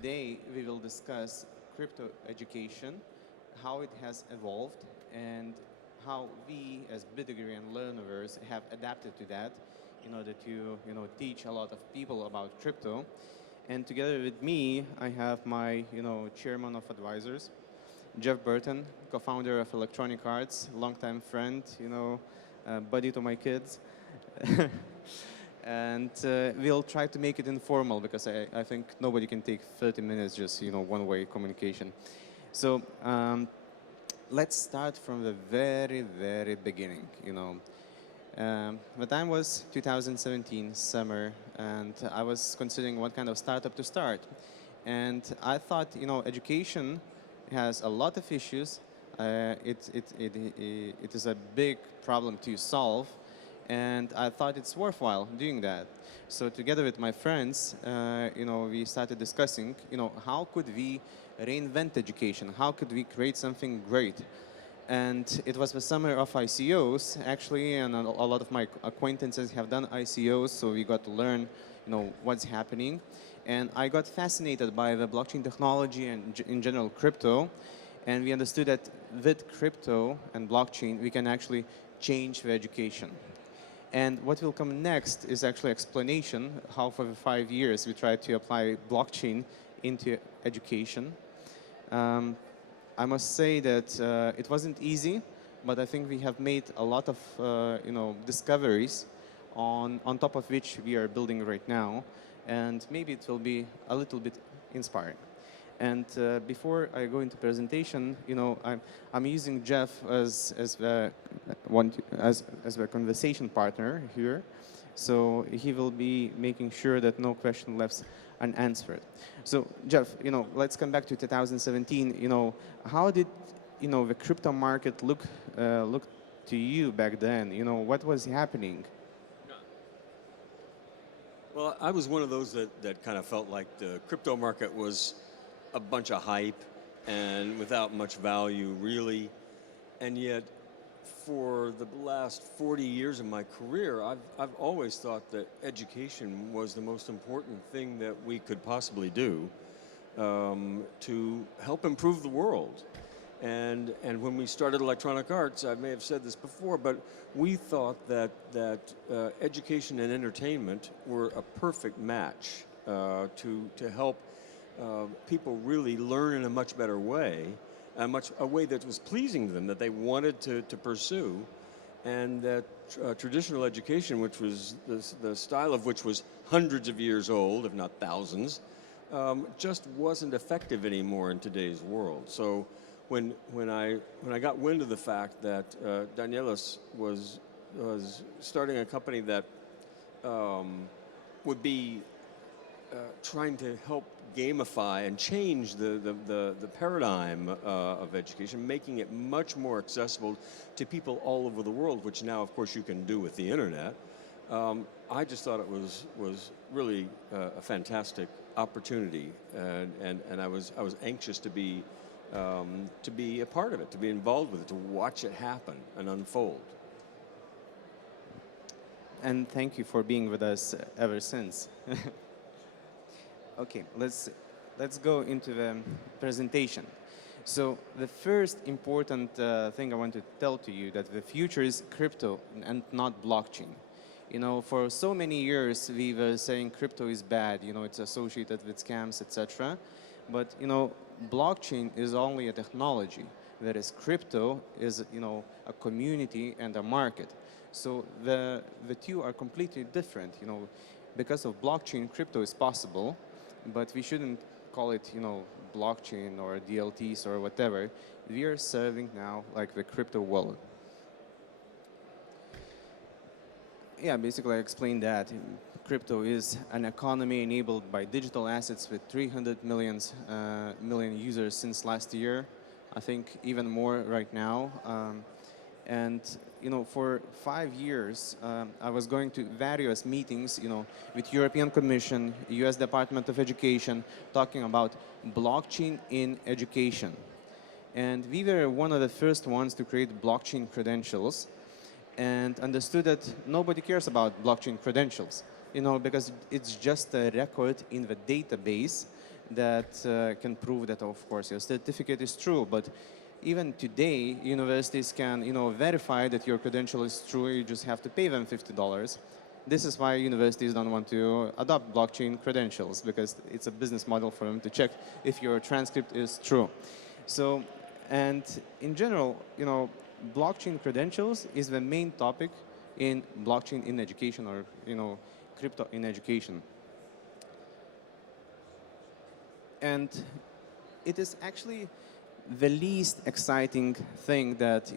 today we will discuss crypto education, how it has evolved, and how we as Bitdegree and Lernoverse have adapted to that in order to teach a lot of people about crypto. And together with me, I have my chairman of advisors, Jeff Burton, co-founder of Electronic Arts, longtime friend, buddy to my kids. And we'll try to make it informal because I think nobody can take 30 minutes just one-way communication. So let's start from the very, very beginning. The time was 2017 summer, and I was considering what kind of startup to start. And I thought, education has a lot of issues. It is a big problem to solve, and I thought it's worthwhile doing that. So together with my friends, we started discussing, how could we reinvent education? How could we create something great? And it was the summer of ICOs, actually, and a lot of my acquaintances have done ICOs, so we got to learn, what's happening. And I got fascinated by the blockchain technology and, in general, crypto. And we understood that with crypto and blockchain, we can actually change the education. And what will come next is actually explanation how for the 5 years we tried to apply blockchain into education. I must say that it wasn't easy, but I think we have made a lot of discoveries on top of which we are building right now, and maybe it will be a little bit inspiring. And before I go into presentation, I'm using Jeff as the conversation partner here, so he will be making sure that no question left unanswered. So Jeff, let's come back to 2017. How did the crypto market look to you back then? What was happening? Well, I was one of those that kind of felt like the crypto market was a bunch of hype and without much value, really. And yet, for the last 40 years of my career, I've always thought that education was the most important thing that we could possibly do to help improve the world. And when we started Electronic Arts, I may have said this before, but we thought that education and entertainment were a perfect match to help people really learn in a much better way, a way that was pleasing to them, that they wanted to pursue, and that traditional education, which was the style of which was hundreds of years old, if not thousands, just wasn't effective anymore in today's world. So when I got wind of the fact that DANIELIUS was starting a company that would be trying to help gamify and change the paradigm of education, making it much more accessible to people all over the world, which now, of course, you can do with the internet. I just thought it was really a fantastic opportunity, and I was anxious to be a part of it, to be involved with it, to watch it happen and unfold. And thank you for being with us ever since. Okay, let's go into the presentation. So the first important thing I want to tell to you that the future is crypto and not blockchain. For so many years we were saying crypto is bad, it's associated with scams, etc. But blockchain is only a technology, whereas crypto is a community and a market. So the two are completely different. Because of blockchain, crypto is possible, but we shouldn't call it, blockchain or DLTs or whatever. We are serving now like the crypto wallet. Yeah, basically I explained that. Crypto is an economy enabled by digital assets with 300 million users since last year. I think even more right now. And for 5 years, I was going to various meetings, with European Commission, US Department of Education, talking about blockchain in education. And we were one of the first ones to create blockchain credentials, and understood that nobody cares about blockchain credentials, because it's just a record in the database that can prove that, of course, your certificate is true. But even today, universities can, verify that your credential is true. You just have to pay them $50. This is why universities don't want to adopt blockchain credentials, because it's a business model for them to check if your transcript is true. So, and in general, blockchain credentials is the main topic in blockchain in education, or, crypto in education. And it is actually the least exciting thing that,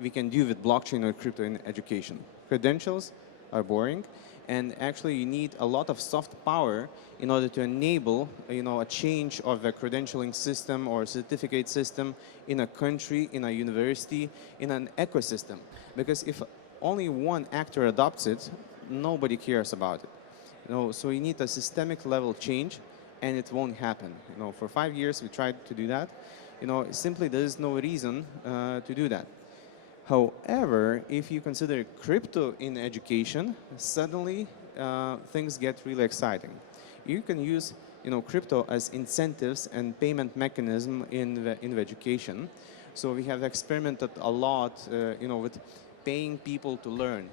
we can do with blockchain or crypto in education. Credentials are boring, and actually you need a lot of soft power in order to enable, a change of a credentialing system or certificate system in a country, in a university, in an ecosystem. Because if only one actor adopts it, nobody cares about it. So you need a systemic level change, and it won't happen. For 5 years we tried to do that. Simply there is no reason to do that. However, if you consider crypto in education, suddenly things get really exciting. You can use, crypto as incentives and payment mechanism in the education. So we have experimented a lot, with paying people to learn.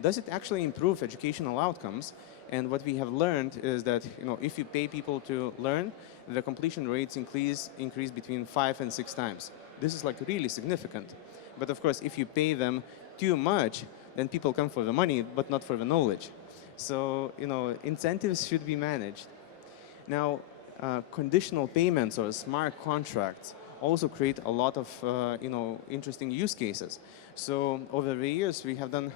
Does it actually improve educational outcomes? And what we have learned is that, if you pay people to learn, the completion rates increase between 5 and 6 times. This is like really significant. But of course, if you pay them too much, then people come for the money, but not for the knowledge. So, incentives should be managed. Now, conditional payments or smart contracts also create a lot of, interesting use cases. So over the years, we have done,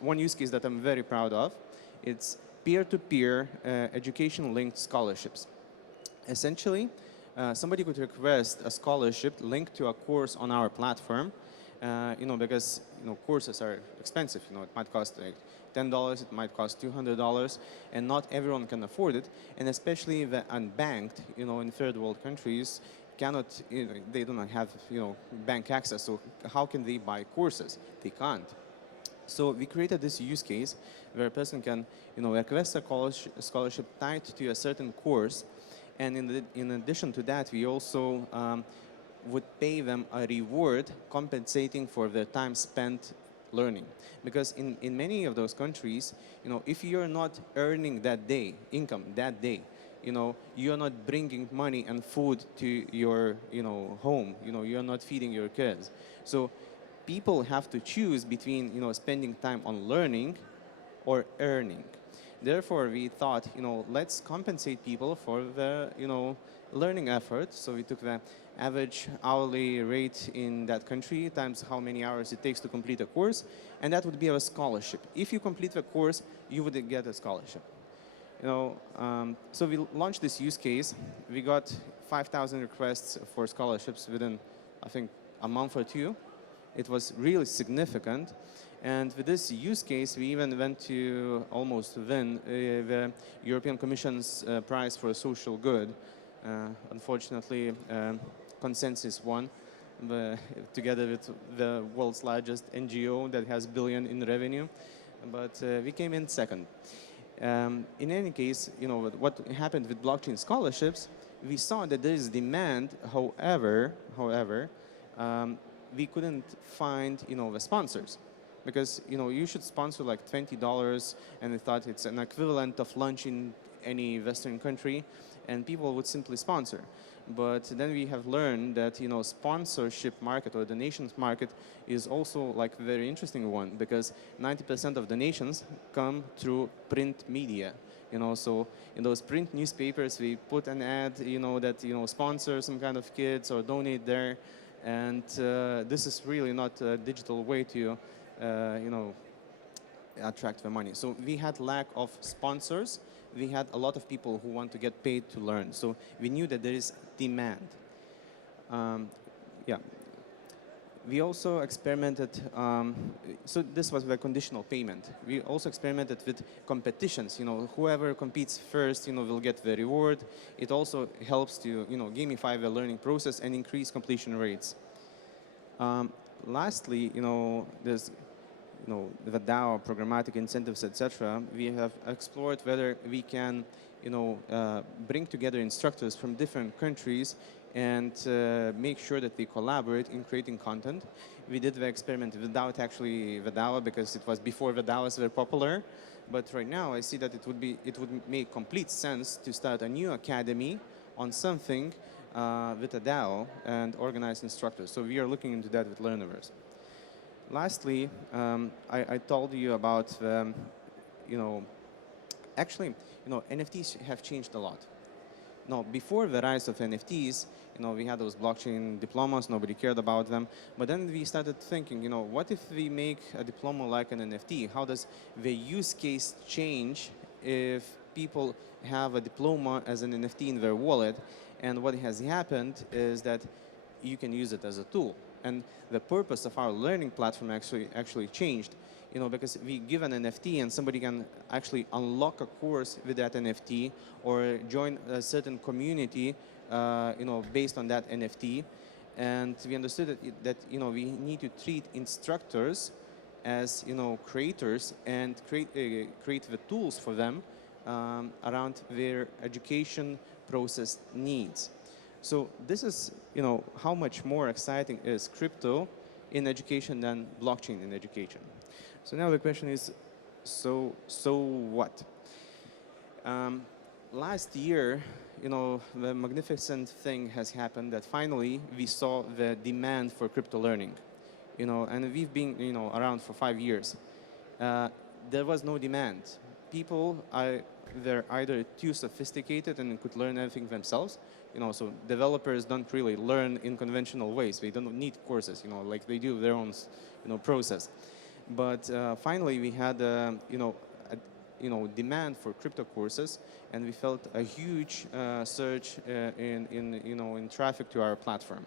one use case that I'm very proud of. It's peer-to-peer education-linked scholarships. Essentially, somebody could request a scholarship linked to a course on our platform, because courses are expensive. It might cost like $10, it might cost $200, and not everyone can afford it. And especially the unbanked, in third world countries, cannot, they do not have, bank access. So how can they buy courses? They can't. So we created this use case where a person can, request a scholarship tied to a certain course. And in addition to that, we also would pay them a reward compensating for their time spent learning. Because in many of those countries, if you're not earning that day, income that day, you're not bringing money and food to your, home, you're not feeding your kids. So people have to choose between, spending time on learning or earning. Therefore, we thought, let's compensate people for the, learning effort. So we took the average hourly rate in that country times how many hours it takes to complete a course, and that would be a scholarship. If you complete the course, you would get a scholarship. So we launched this use case. We got 5,000 requests for scholarships within, I think, a month or two. It was really significant. And with this use case, we even went to almost win the European Commission's prize for social good. Unfortunately, Consensus won, together with the world's largest NGO that has billion in revenue. But we came in second. In any case, what happened with blockchain scholarships, we saw that there is demand. However, we couldn't find, the sponsors. Because, you should sponsor like $20, and we thought it's an equivalent of lunch in any Western country, and people would simply sponsor. But then we have learned that, sponsorship market or donations market is also like a very interesting one, because 90% of donations come through print media. So in those print newspapers, we put an ad, that, sponsor some kind of kids or donate there. And this is really not a digital way to, attract the money. So we had lack of sponsors. We had a lot of people who want to get paid to learn. So we knew that there is demand. Yeah. We also experimented, so this was the conditional payment. We also experimented with competitions. Whoever competes first, will get the reward. It also helps to, gamify the learning process and increase completion rates. Lastly, there's the DAO, programmatic incentives, etc., we have explored whether we can, bring together instructors from different countries and make sure that we collaborate in creating content. We did the experiment without actually the DAO because it was before the DAOs were popular. But right now, I see that it would make complete sense to start a new academy on something with a DAO and organize instructors. So we are looking into that with Lernoverse. Lastly, I told you about, actually, NFTs have changed a lot. Now, before the rise of NFTs, we had those blockchain diplomas, nobody cared about them. But then we started thinking, what if we make a diploma like an NFT? How does the use case change if people have a diploma as an NFT in their wallet? And what has happened is that you can use it as a tool. And the purpose of our learning platform actually changed, because we give an NFT and somebody can actually unlock a course with that NFT or join a certain community, based on that NFT. And we understood that we need to treat instructors as creators and create the tools for them around their education process needs. So this is how much more exciting is crypto in education than blockchain in education. So now the question is, so what? Last year, the magnificent thing has happened that finally we saw the demand for crypto learning. And we've been around for 5 years. There was no demand. People they're either too sophisticated and could learn everything themselves. So developers don't really learn in conventional ways. They don't need courses, like they do their own, process. But finally, we had, demand for crypto courses, and we felt a huge surge in traffic to our platform.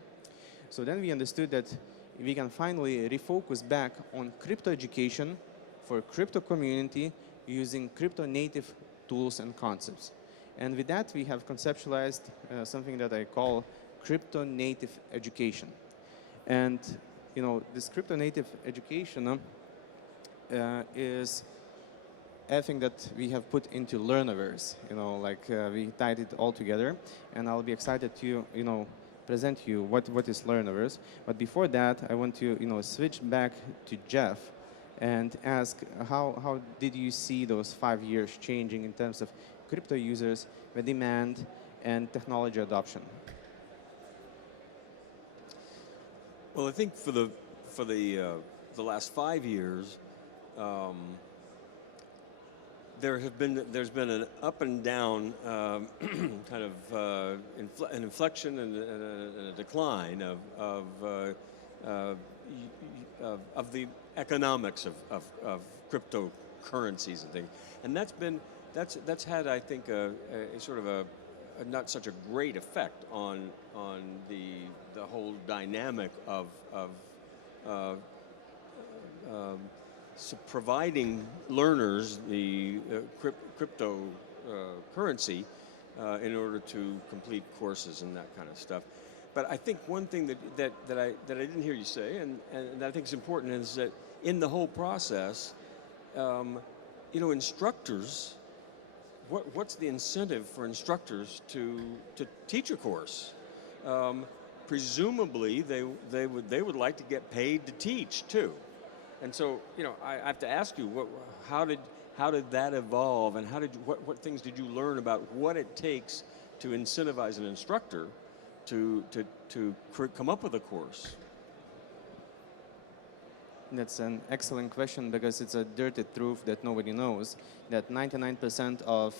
So then we understood that we can finally refocus back on crypto education for crypto community using crypto native tools and concepts. And with that, we have conceptualized something that I call crypto native education. And this crypto native education is everything that we have put into Lernoverse. We tied it all together, and I'll be excited to present you what is Lernoverse. But before that, I want to switch back to Jeff and ask how did you see those 5 years changing in terms of crypto users, the demand, and technology adoption? Well, I think for the last 5 years, there's been an up and down kind of an inflection and a decline of the economics of cryptocurrencies and things, and that's had, I think, a sort of a not such a great effect on the whole dynamic of providing learners the cryptocurrency in order to complete courses and that kind of stuff. But I think one thing that I didn't hear you say, and I think is important, is that in the whole process, instructors, what's the incentive for instructors to teach a course? Presumably, they would like to get paid to teach too. And so, I have to ask you, how did that evolve, and what things did you learn about what it takes to incentivize an instructor to come up with a course? That's an excellent question, because it's a dirty truth that nobody knows, that 99% of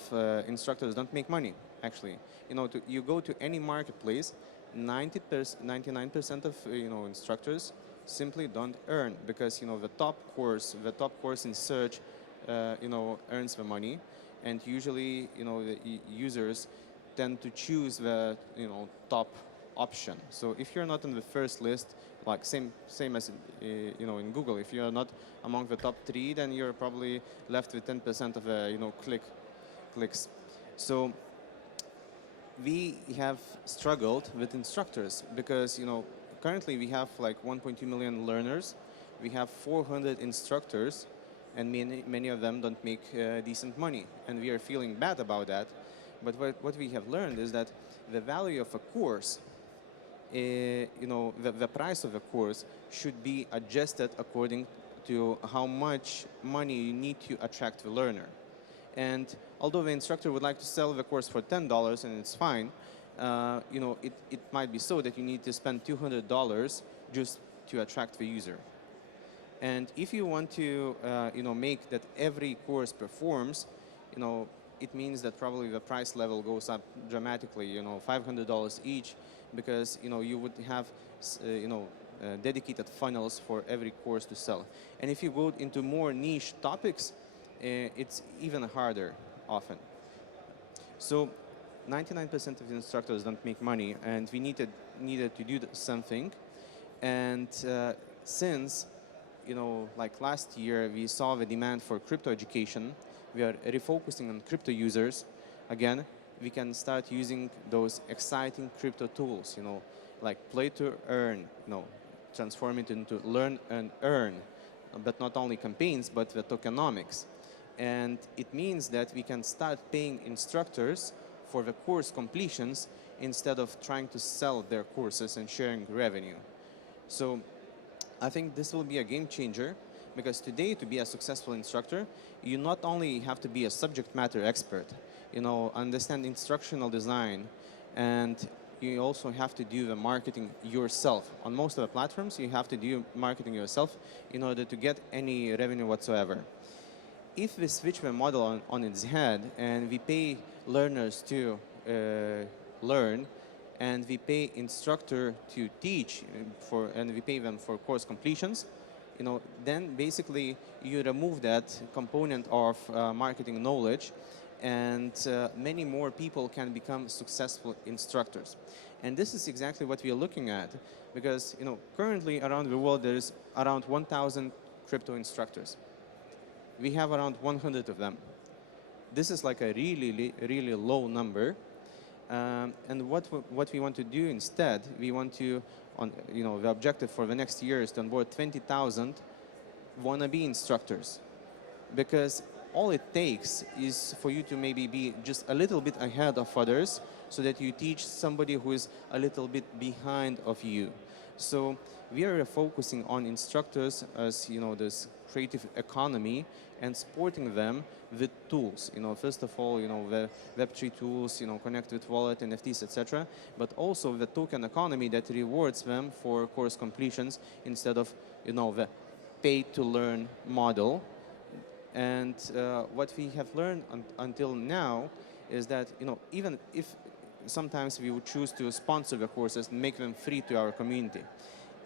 instructors don't make money, actually. You go to any marketplace, 99% of instructors simply don't earn, because the top course in search earns the money, and usually the users tend to choose the top option. So if you're not on the first list, like same as in Google, if you're not among the top 3, then you're probably left with 10% of the clicks. So we have struggled with instructors, because currently we have like 1.2 million learners, we have 400 instructors, and many of them don't make decent money, and we are feeling bad about that. But what we have learned is that the value of a course, the price of a course should be adjusted according to how much money you need to attract the learner. And although the instructor would like to sell the course for $10, and it's fine, it might be so that you need to spend $200 just to attract the user. And if you want to, make that every course performs, it means that probably the price level goes up dramatically, $500 each, because, you would have, dedicated funnels for every course to sell. And if you go into more niche topics, it's even harder often. So 99% of the instructors don't make money, and we needed to do something. And since, like last year, we saw the demand for crypto education, we are refocusing on crypto users. Again, we can start using those exciting crypto tools, like play to earn, transform it into learn and earn, but not only campaigns, but the tokenomics. And it means that we can start paying instructors for the course completions instead of trying to sell their courses and sharing revenue. So I think this will be a game changer, because today, to be a successful instructor, you not only have to be a subject matter expert, understand instructional design, and you also have to do the marketing yourself. On most of the platforms, you have to do marketing yourself in order to get any revenue whatsoever. If we switch the model on its head and we pay learners to learn, and we pay instructor to teach, and we pay them for course completions, then basically you remove that component of marketing knowledge, and many more people can become successful instructors. And this is exactly what we are looking at, because currently around the world there is around 1,000 crypto instructors. We have around 100 of them. This is like a really, really low number. And what we want to do instead, we want to, the objective for the next year is to onboard 20,000 wannabe instructors. Because all it takes is for you to maybe be just a little bit ahead of others, so that you teach somebody who is a little bit behind of you. So we are focusing on instructors as, this creative economy, and supporting them with tools. First of all, the Web3 tools, connect with wallet, NFTs, etc. But also the token economy that rewards them for course completions instead of, the pay-to-learn model. And what we have learned until now is that, even if sometimes we would choose to sponsor the courses and make them free to our community,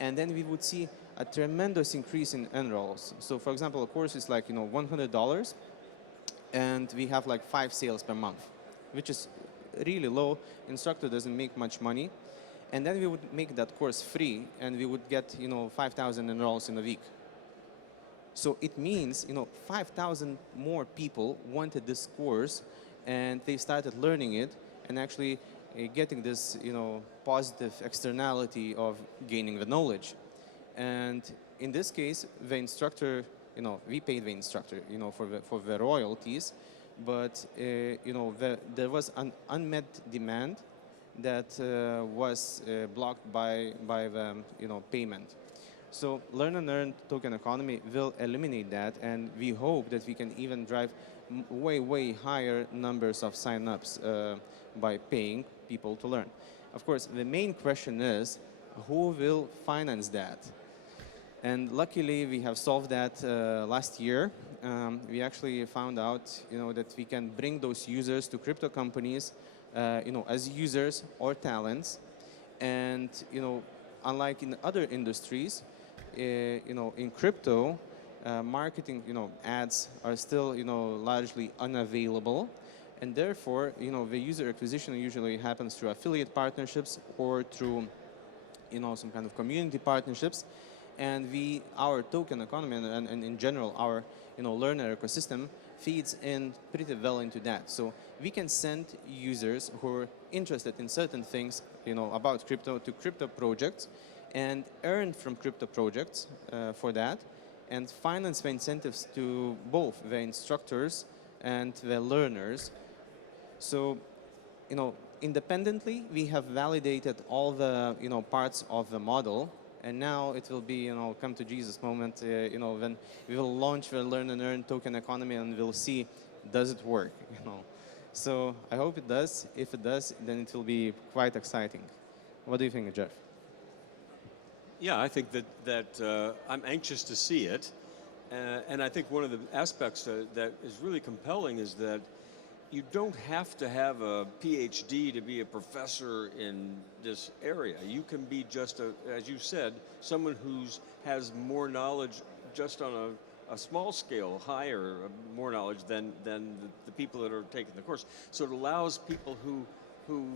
and then we would see a tremendous increase in enrolls. So for example, a course is like, $100, and we have like 5 sales per month, which is really low. Instructor doesn't make much money. And then we would make that course free, and we would get, 5,000 enrolls in a week. So it means, 5,000 more people wanted this course, and they started learning it, and actually getting this, positive externality of gaining the knowledge. And in this case, the instructor, we paid the instructor, for the royalties, but there was an unmet demand that was blocked by the payment. So Learn and Earn token economy will eliminate that, and we hope that we can even drive way higher numbers of sign-ups by paying people to learn. Of course, the main question is, who will finance that? And luckily, we have solved that last year. We actually found out, that we can bring those users to crypto companies, as users or talents. And, unlike in other industries, in crypto, marketing, ads are still, largely unavailable. And therefore, the user acquisition usually happens through affiliate partnerships or through, some kind of community partnerships. And our token economy and in general, our, learner ecosystem feeds in pretty well into that. So we can send users who are interested in certain things, about crypto to crypto projects. and earn from crypto projects for that, and finance the incentives to both the instructors and the learners. So, independently, we have validated all the, parts of the model, and now it will be, come to Jesus moment, when we will launch the Learn and Earn token economy, and we'll see, does it work, So I hope it does. If it does, then it will be quite exciting. What do you think, Jeff? Yeah, I think that I'm anxious to see it. And I think one of the aspects that is really compelling is that you don't have to have a PhD to be a professor in this area. You can be just, as you said, someone who has more knowledge just on a small scale, higher, more knowledge than the people that are taking the course. So it allows people who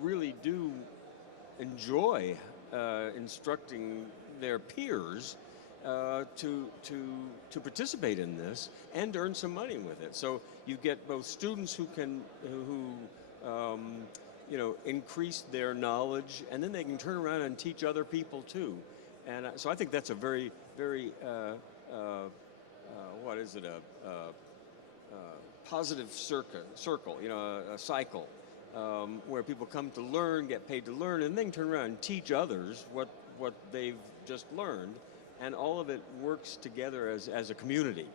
really do enjoy instructing their peers to participate in this and earn some money with it. So you get both students who increase their knowledge, and then they can turn around and teach other people too. And so I think that's a very, very what is it, a positive circle, a cycle. Where people come to learn, get paid to learn, and then turn around and teach others what they've just learned, and all of it works together as a community.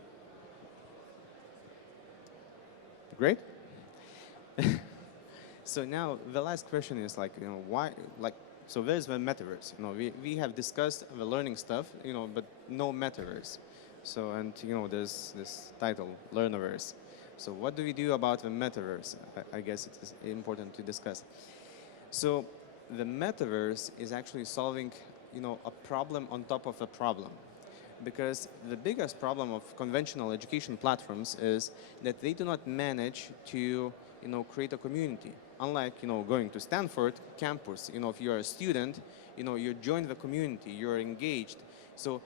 Great. So now the last question is why, so there's the metaverse. We have discussed the learning stuff, but no metaverse. So, and there's this title, Lernoverse. So what do we do about the metaverse? I guess it is important to discuss. So the metaverse is actually solving, a problem on top of a problem. Because the biggest problem of conventional education platforms is that they do not manage to, create a community. Unlike, going to Stanford campus, if you're a student, you join the community, you're engaged. So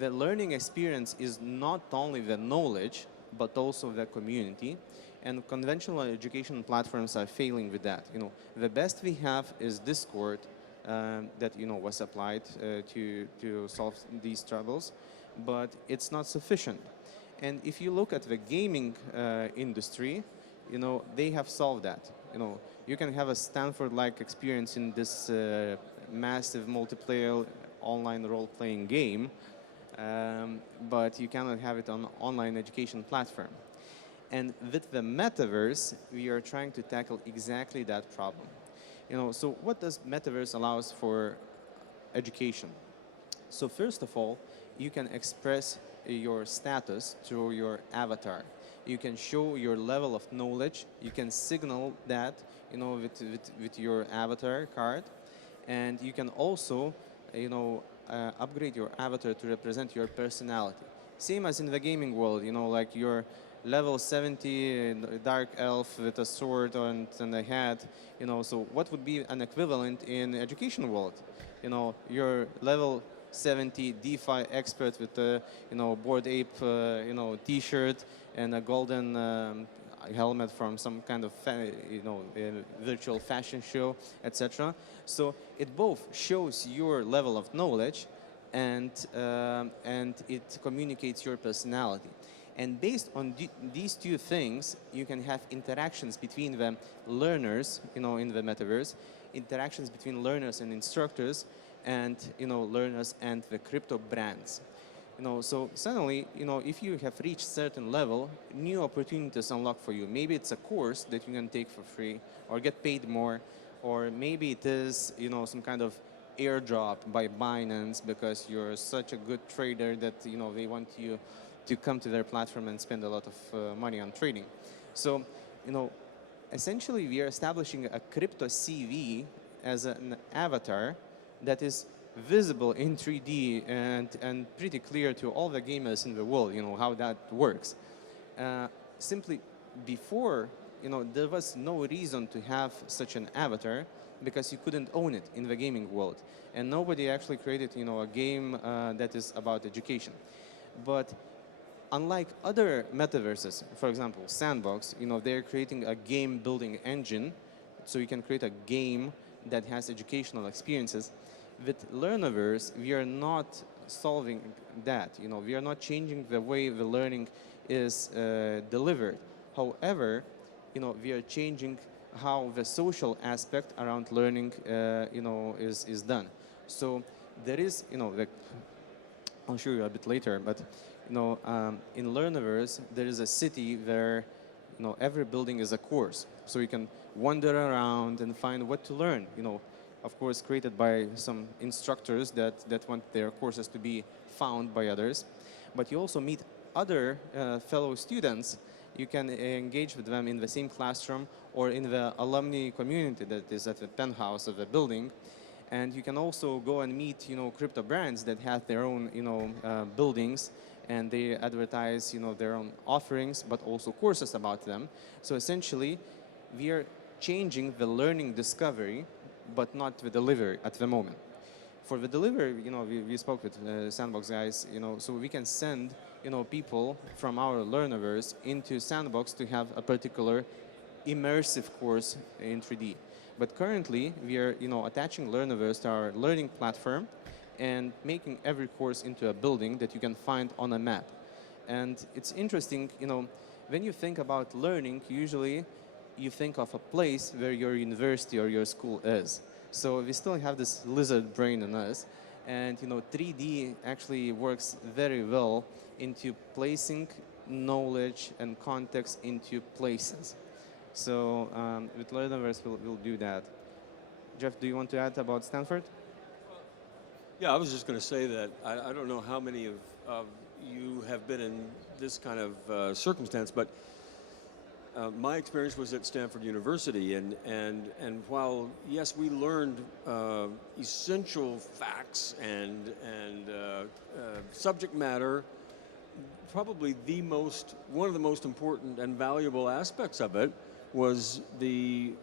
the learning experience is not only the knowledge, but also the community. And conventional education platforms are failing with that. The best we have is Discord that was applied to solve these troubles, but it's not sufficient. And if you look at the gaming industry, they have solved that. You can have a Stanford-like experience in this massive multiplayer online role-playing game, but you cannot have it on an online education platform. And with the metaverse, we are trying to tackle exactly that problem. So what does metaverse allows for education? So first of all, you can express your status through your avatar. You can show your level of knowledge. You can signal that, with your avatar card, and you can also, upgrade your avatar to represent your personality. Same as in the gaming world, like your level 70 dark elf with a sword and a hat, so what would be an equivalent in the education world? Your level 70 DeFi expert with a, Bored Ape, t-shirt and a golden helmet from some kind of, virtual fashion show, etc. So it both shows your level of knowledge and it communicates your personality. And based on these two things, you can have interactions between the learners, in the metaverse, interactions between learners and instructors, and learners and the crypto brands. So suddenly, if you have reached certain level, new opportunities unlock for you. Maybe it's a course that you can take for free or get paid more, or maybe it is, some kind of airdrop by Binance because you're such a good trader that, they want you to come to their platform and spend a lot of money on trading. So, essentially we are establishing a crypto CV as an avatar that is visible in 3D and pretty clear to all the gamers in the world, how that works. Simply before, there was no reason to have such an avatar because you couldn't own it in the gaming world. And nobody actually created, a game that is about education. But unlike other metaverses, for example, Sandbox, they're creating a game building engine, so you can create a game that has educational experiences. With Lernoverse, we are not solving that. We are not changing the way the learning is delivered. However, we are changing how the social aspect around learning, is done. So there is, I'll show you a bit later, but in Learnoverse, there is a city where every building is a course. So you can wander around and find what to learn. Of course, created by some instructors that want their courses to be found by others. But you also meet other fellow students. You can engage with them in the same classroom or in the alumni community that is at the penthouse of the building. And you can also go and meet, crypto brands that have their own, buildings, and they advertise, their own offerings, but also courses about them. So essentially, we are changing the learning discovery, but not the delivery at the moment. For the delivery, we spoke with Sandbox guys, so we can send, people from our Learnoverse into Sandbox to have a particular immersive course in 3D. But currently, we are attaching Lernoverse to our learning platform and making every course into a building that you can find on a map. And it's interesting, when you think about learning, usually you think of a place where your university or your school is. So we still have this lizard brain in us. And 3D actually works very well into placing knowledge and context into places. So with Learnoverse, we'll do that. Jeff, do you want to add about Stanford? Yeah, I was just going to say that I don't know how many of you have been in this kind of circumstance, but my experience was at Stanford University, and while yes, we learned essential facts and subject matter, probably one of the most important and valuable aspects of it was the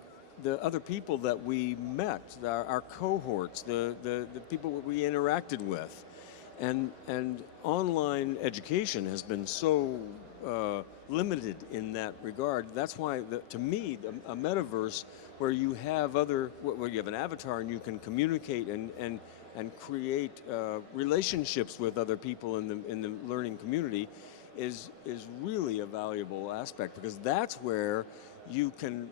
other people that we met, our cohorts, the people that we interacted with. And online education has been so limited in that regard. That's why, to me, a metaverse where you have an avatar and you can communicate and create relationships with other people in the learning community is really a valuable aspect, because that's where you can,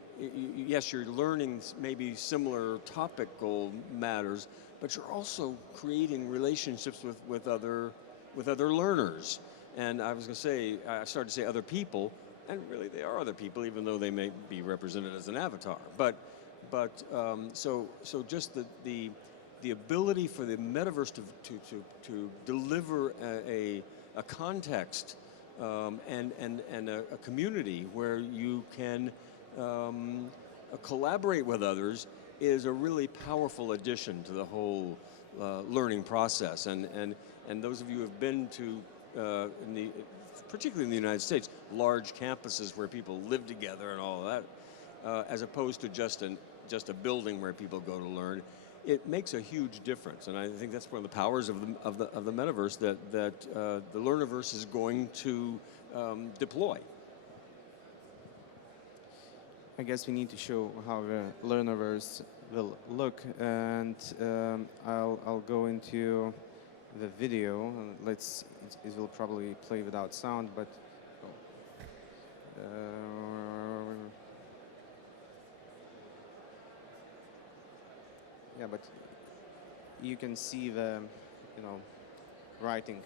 yes, you're learning maybe similar topical matters, but you're also creating relationships with other learners. And I was going to say, I started to say other people, and really they are other people, even though they may be represented as an avatar. But so just the ability for the metaverse to deliver a context and a community where you can collaborate with others is a really powerful addition to the whole learning process. And those of you who have been to, particularly in the United States, large campuses where people live together and all of that, as opposed to just a building where people go to learn, it makes a huge difference. And I think that's one of the powers of the metaverse that the Lernoverse is going to deploy. I guess we need to show how the Lernoverse will look, and I'll go into the video. It will probably play without sound, but yeah, but you can see the writing.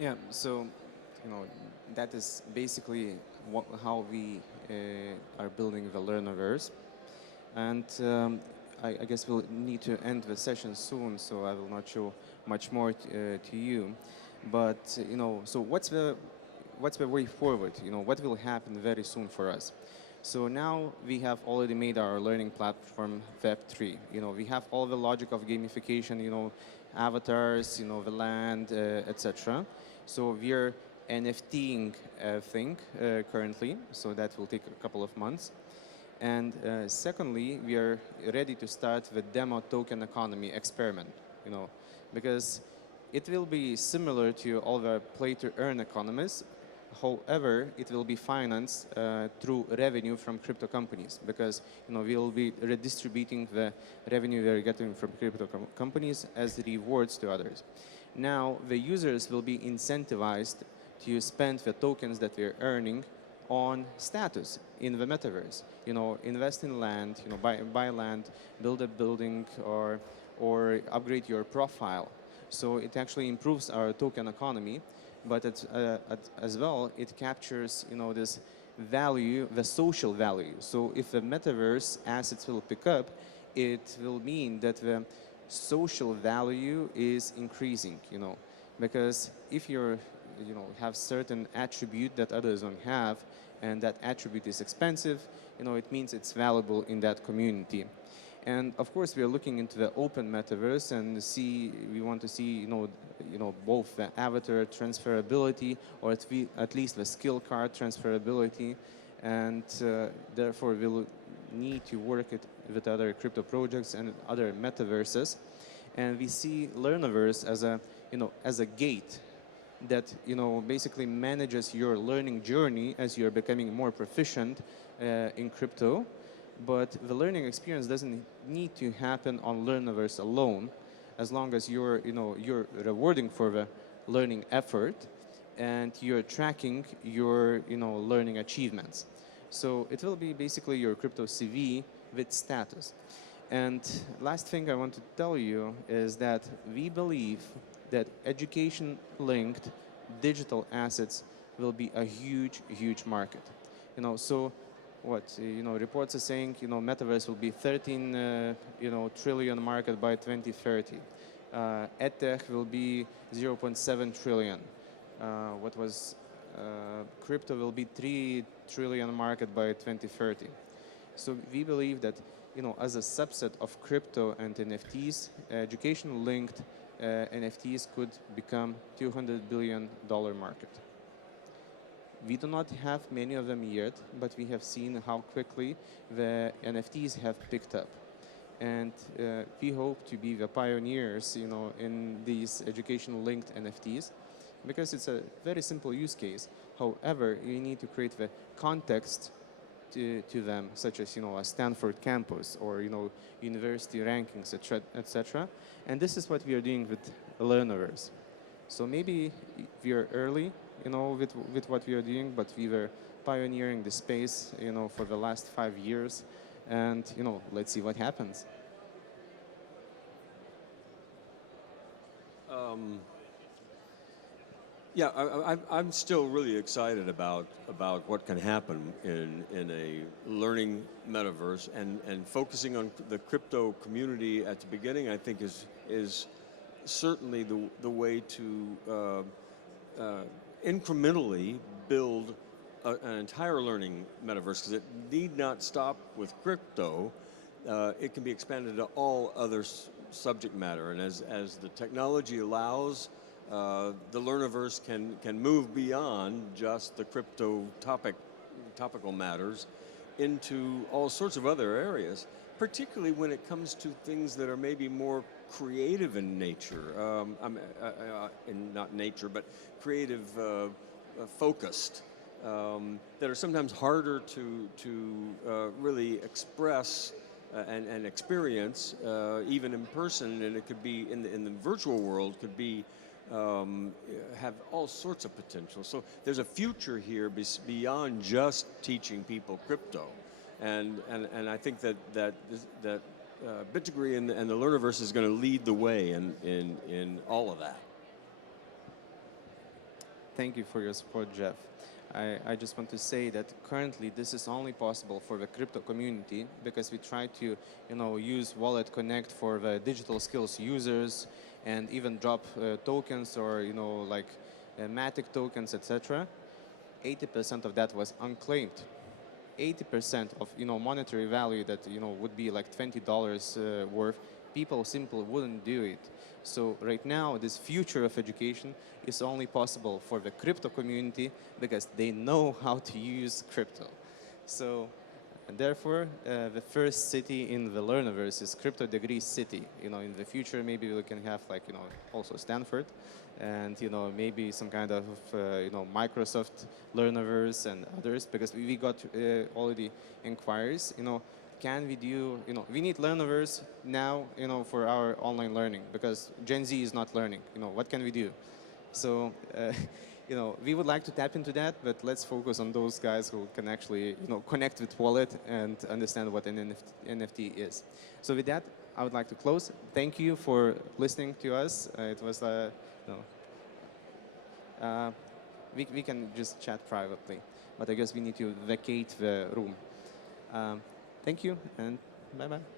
Yeah, so you know that is basically how we are building the Lernoverse, and I guess we'll need to end the session soon, so I will not show much more to you. But so what's the way forward? What will happen very soon for us? So now we have already made our learning platform Web3. We have all the logic of gamification. Avatars. The land, etc. So we're NFTing thing currently. So that will take a couple of months. And secondly, we are ready to start the demo token economy experiment, because it will be similar to all the play to earn economies. However, it will be financed through revenue from crypto companies, because we will be redistributing the revenue we are getting from crypto companies as rewards to others. Now, the users will be incentivized to spend the tokens that they're earning on status in the metaverse. Invest in land, buy land, build a building, or upgrade your profile. So it actually improves our token economy, but as well it captures this value, the social value. So if the metaverse assets will pick up, it will mean that the social value is increasing. Because if you're have certain attribute that others don't have, and that attribute is expensive, it means it's valuable in that community. And of course, we are looking into the open metaverse and we want to see, both the avatar transferability, or at least the skill card transferability, and therefore we'll need to work with other crypto projects and other metaverses. And we see Lernoverse as a gate that basically manages your learning journey as you're becoming more proficient in crypto. But the learning experience doesn't need to happen on Lernoverse alone, as long as you're rewarding for the learning effort and you're tracking your learning achievements. So it will be basically your crypto CV with status. And last thing I want to tell you is that we believe that education-linked digital assets will be a huge, huge market. So what reports are saying, metaverse will be 13 trillion market by 2030. EdTech will be 0.7 trillion. Crypto will be 3 trillion market by 2030. So we believe that as a subset of crypto and NFTs, education-linked NFTs could become $200 billion market. We do not have many of them yet, but we have seen how quickly the NFTs have picked up. And we hope to be the pioneers in these education-linked NFTs, because it's a very simple use case. However, you need to create the context to them, such as a Stanford campus or university rankings, etc. And this is what we are doing with Lernoverse. So maybe we are early, with what we are doing, but we were pioneering the space, for the last 5 years, and let's see what happens. Yeah, I'm still really excited about what can happen in a learning metaverse, and focusing on the crypto community at the beginning, I think is certainly the way to incrementally build an entire learning metaverse, because it need not stop with crypto. It can be expanded to all other subject matter, and as the technology allows, the Learnoverse can move beyond just the crypto topical matters into all sorts of other areas, particularly when it comes to things that are maybe more creative in nature, not nature, but creative focused, that are sometimes harder to really express and experience, even in person, and it could be in the virtual world, could be have all sorts of potential. So there's a future here beyond just teaching people crypto, and I think that Bitdegree and the Learnoverse is going to lead the way in all of that. Thank you for your support, Jeff. I just want to say that currently this is only possible for the crypto community because we try to, use Wallet Connect for the digital skills users and even drop tokens or, like Matic tokens, etc. 80% of that was unclaimed. 80% of monetary value that would be like $20 worth, people simply wouldn't do it. So right now, this future of education is only possible for the crypto community because they know how to use crypto. So and therefore, the first city in the Lernoverse is Crypto Degree City. In the future, maybe we can have like, also Stanford, and maybe some kind of, Microsoft Learnoverse and others, because we got already inquiries. Can we do? We need Lernoverse now. For our online learning because Gen Z is not learning. What can we do? So. We would like to tap into that, but let's focus on those guys who can actually, connect with Wallet and understand what an NFT is. So with that, I would like to close. Thank you for listening to us. It was, we can just chat privately, but I guess we need to vacate the room. Thank you, and bye-bye.